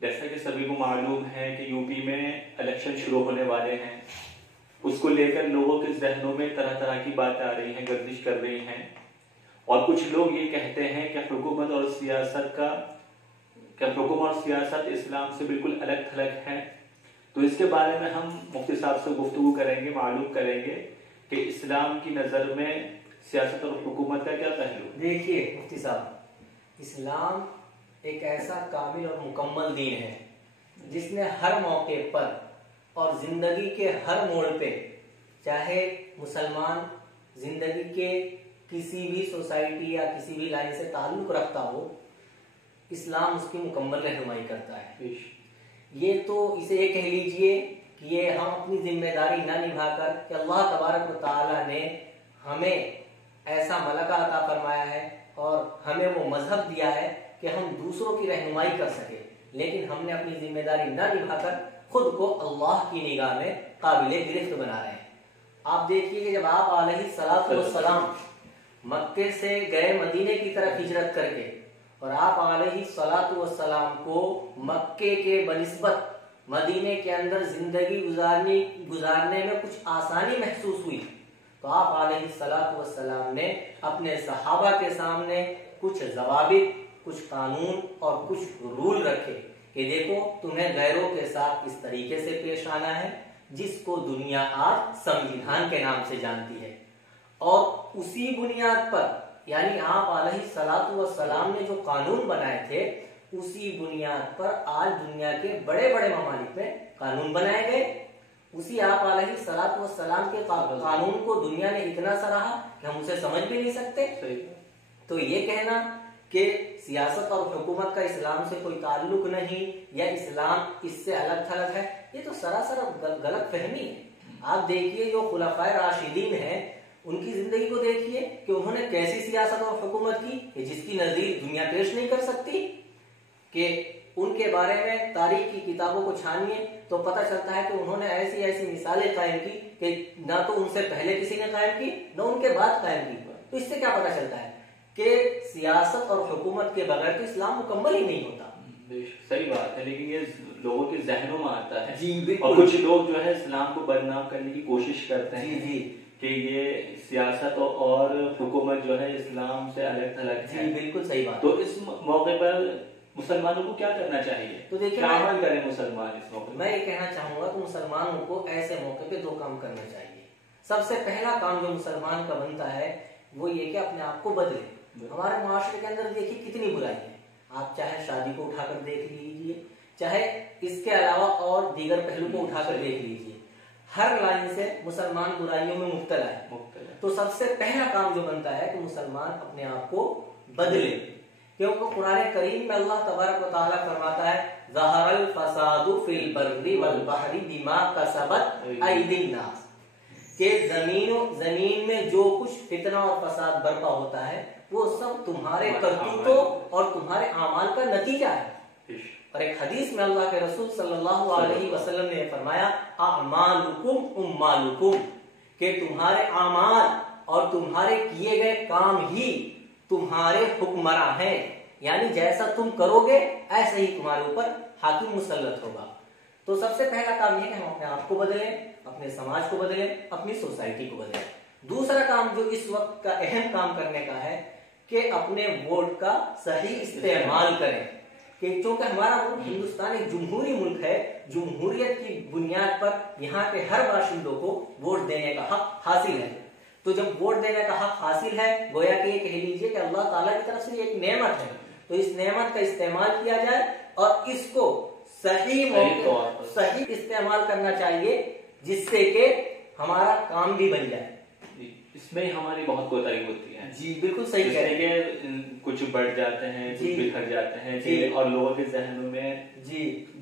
जैसा कि सभी को मालूम है कि यूपी में इलेक्शन शुरू होने वाले हैं, उसको लेकर लोगों के जहनों में तरह तरह की बातें आ रही हैं, गर्दिश कर रही हैं। और कुछ लोग ये कहते हैं कि हुकूमत और सियासत इस्लाम से बिल्कुल अलग थलग है। तो इसके बारे में हम मुफ्ती साहब से गुफ्तगू करेंगे, मालूम करेंगे कि इस्लाम की नज़र में सियासत और हुकूमत का क्या पहलू। देखिए मुफ्ती साहब, इस्लाम एक ऐसा कामिल और मुकम्मल दीन है जिसने हर मौके पर और जिंदगी के हर मोड़ पे, चाहे मुसलमान जिंदगी के किसी भी सोसाइटी या किसी भी लाइन से ताल्लुक रखता हो, इस्लाम उसकी मुकम्मल रहनुमाई करता है। ये तो इसे ये कह लीजिए कि ये हम अपनी जिम्मेदारी ना निभाकर कि अल्लाह तबारक व तआला ने हमें ऐसा मलका अता फरमाया है और हमें वो मजहब दिया है कि हम दूसरों की रहनुमाई कर सके, लेकिन हमने अपनी जिम्मेदारी ना निभाकर खुद को अल्लाह की निगाह में काबिले गिरफ्त बना रहे हैं। आप देखिए कि जब आप अलैहिस्सलातु वस्सलाम मक्के से गए मदीने की तरफ हिजरत करके, और आप अलैहिस्सलातु वस्सलाम को मक्के के बनिस्बत मदीने के अंदर जिंदगी गुजारने में कुछ आसानी महसूस हुई, तो आप अलैहिस्सलातु वस्सलाम ने अपने सहाबा के सामने कुछ ज़वाबित, कुछ कानून और कुछ रूल रखे कि देखो, तुम्हें गैरों के साथ इस तरीके से पेश आना है जिसको दुनिया आज संविधान के नाम से जानती है। और उसी बुनियाद पर, यानी आप अलैहिस्सलातु वस्सलाम ने जो कानून बनाए थे, उसी बुनियाद पर आज दुनिया के बड़े बड़े ममालिक में कानून बनाए गए। उसी आप अलैहिस्सलातु वस्सलाम के कानून को दुनिया ने इतना सराहा कि हम उसे समझ भी नहीं सकते। तो ये कहना कि सियासत और हुकूमत का इस्लाम से कोई ताल्लुक नहीं या इस्लाम इससे अलग थलग है, ये तो सरासर गलत फहमी है। आप देखिए जो खुलाफाए राशिदीन हैं, उनकी जिंदगी को देखिए कि उन्होंने कैसी सियासत और हुकूमत की कि जिसकी नजीर दुनिया पेश नहीं कर सकती। कि उनके बारे में तारीख की किताबों को छानिए तो पता चलता है कि उन्होंने ऐसी ऐसी मिसालें कायम की कि ना तो उनसे पहले किसी ने कायम की, ना उनके बाद कायम की। तो इससे क्या पता चलता है कि सियासत और हुकूमत के बगैर तो इस्लाम मुकम्मल ही नहीं होता। सही बात है, लेकिन ये लोगों के जहनों में आता है। जी, और कुछ लोग जो है इस्लाम को बदनाम करने की कोशिश करते हैं जी कि ये सियासत और हुकूमत जो है इस्लाम से अलग थलग है। बिल्कुल सही बात। तो इस मौके पर मुसलमानों को क्या करना चाहिए? तो देखिए, क्या अमल करें मुसलमान इस मौके? मैं ये कहना चाहूंगा कि मुसलमानों को ऐसे मौके पे दो काम करना चाहिए। सबसे पहला काम जो मुसलमान का बनता है वो ये कि अपने आप को बदले। हमारे मुआशरे के अंदर देखिए कितनी बुराई है। आप चाहे शादी को उठाकर देख लीजिए, चाहे इसके अलावा और दीगर पहलू को उठाकर देख लीजिए, हर लाइन से मुसलमान बुराइयों में मुब्तला है। तो सबसे पहला काम जो बनता है कि मुसलमान अपने आप को बदले, क्योंकि कुरान करीम में अल्लाह तबारक व तआला फरमाता है, ज़हरल फसादु फिल बर्रि वल बहरी बिमा कसबत अयदिन नास, कि जमीन में जो कुछ फितना और फसाद बर्पा होता है वो सब तुम्हारे करतूतों और तुम्हारे आमाल का नतीजा है। और एक हदीस में अल्लाह के रसूल सल्लल्लाहु अलैहि वसल्लम ने फरमाया, अमालुकुम उम्मालुकुम, कि तुम्हारे आमाल और तुम्हारे किए गए काम ही तुम्हारे हुक्मरां हैं, यानी जैसा तुम करोगे ऐसे ही तुम्हारे ऊपर हाकिम मुसल्लत होगा। तो सबसे पहला काम यह है कि हम अपने आप को बदलें, अपने समाज को बदलें, अपनी सोसाइटी को बदलें। दूसरा काम जो इस वक्त का अहम काम करने का है कि अपने वोट का सही इस्तेमाल करें, कि क्योंकि हमारा मुल्क हिंदुस्तान एक जमहूरी मुल्क है। जमहूरियत की बुनियाद पर यहाँ के हर बाशिंदों को वोट देने का हक हासिल है। तो जब वोट देने का हक हासिल है, गोया कि ये कह लीजिए कि अल्लाह ताला की तरफ से एक नेमत है, तो इस नेमत का इस्तेमाल किया जाए और इसको सही इस्तेमाल करना चाहिए, जिससे कि हमारा काम भी बन जाए। इसमें हमारी बहुत कोताही होती है। जी बिल्कुल सही कह रहे हैं। कुछ बढ़ जाते हैं, कुछ बिखर जाते हैं, और लोगों के जहनों में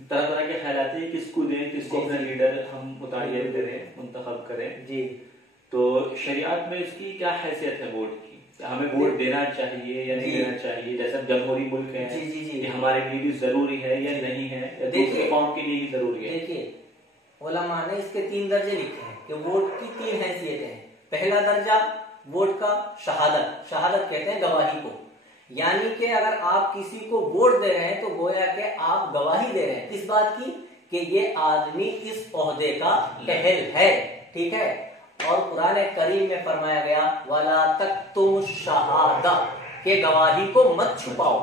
तरह तरह के ख्याल आते हैं, किसको दें, किसको अपना लीडर हम मुताय्यन करें, मुंतखब करें। जी, तो शरीयत में इसकी क्या हैसियत है वोट की? हमें वोट देना चाहिए या नहीं देना चाहिए? जैसे जमहूरी मुल्क है, ये हमारे लिए भी जरूरी है या नहीं है, या दूसरे कौम के लिए ही जरूरी है? देखिए, उलमा ने इसके 3 दर्जे लिखे हैं कि वोट की 3 हैसियतें हैं। पहला दर्जा वोट का शहादत, शहादत कहते हैं गवाही को, यानी कि अगर आप किसी को वोट दे रहे हैं तो गोया के आप गवाही दे रहे हैं इस बात की कि ये आदमी इस ओहदे का अहल है, ठीक है। और कुरान करीम में फरमाया गया वला तक्तुम शहादा, के गवाही को मत छुपाओ।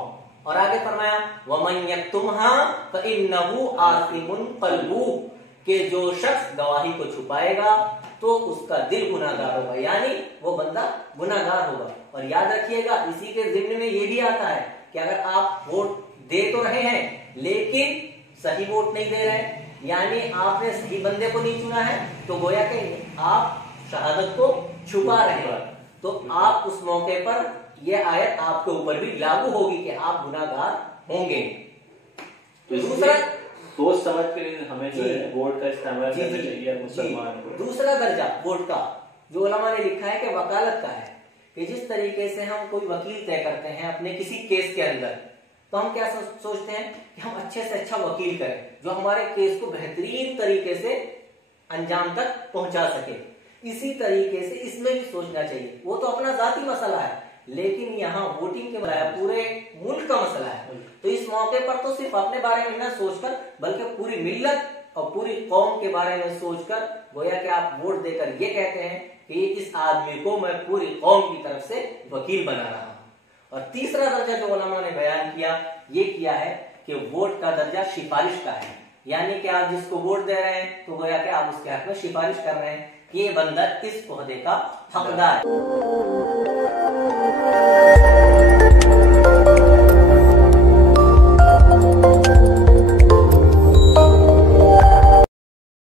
और आगे फरमाया वमन यक्तुमहा फइन्नहु आसिमुन क़ल्बु, के जो शख्स गवाही को छुपाएगा तो उसका दिल गुनाहगार होगा, यानी वो बंदा गुनाहगार होगा। और याद रखिएगा इसी के जिम्मे में ये भी आता है कि अगर आप वोट दे तो रहे हैं लेकिन सही वोट नहीं दे रहे, यानी आपने सही बंदे को नहीं चुना है, तो गोया के आप शहादत को छुपा रहे हैं, तो आप उस मौके पर यह आयत आपके ऊपर भी लागू होगी कि आप गुनाहगार होंगे। दूसरा सोच समझ कर हमें जो है वोट का इस्तेमाल करना चाहिए मुसलमान को। दूसरा दर्जा वोट का जो उलमा ने लिखा है कि वकालत का है, कि जिस तरीके से हम कोई वकील तय करते हैं अपने किसी केस के अंदर, तो हम क्या सोचते हैं कि हम अच्छे से अच्छा वकील करें जो हमारे केस को बेहतरीन तरीके से अंजाम तक पहुंचा सके। इसी तरीके से इसमें भी सोचना चाहिए, वो तो अपना जाती मसला है, लेकिन यहाँ वोटिंग के बजाय पूरे मुल्क का मसला है, तो इस मौके पर तो सिर्फ अपने बारे में न सोचकर बल्कि पूरी मिल्लत और पूरी कौम के बारे में सोचकर गोया कि आप वोट देकर ये कहते हैं कि इस आदमी को मैं पूरी कौम की तरफ से वकील बना रहा हूं। और तीसरा दर्जा जो उलमा ने बयान किया ये किया है कि वोट का दर्जा सिफारिश का है, यानी कि आप जिसको वोट दे रहे हैं तो गोया कि आप उसके हक में सिफारिश कर रहे हैं कि ये बंदा इस ओहदे का हकदार है।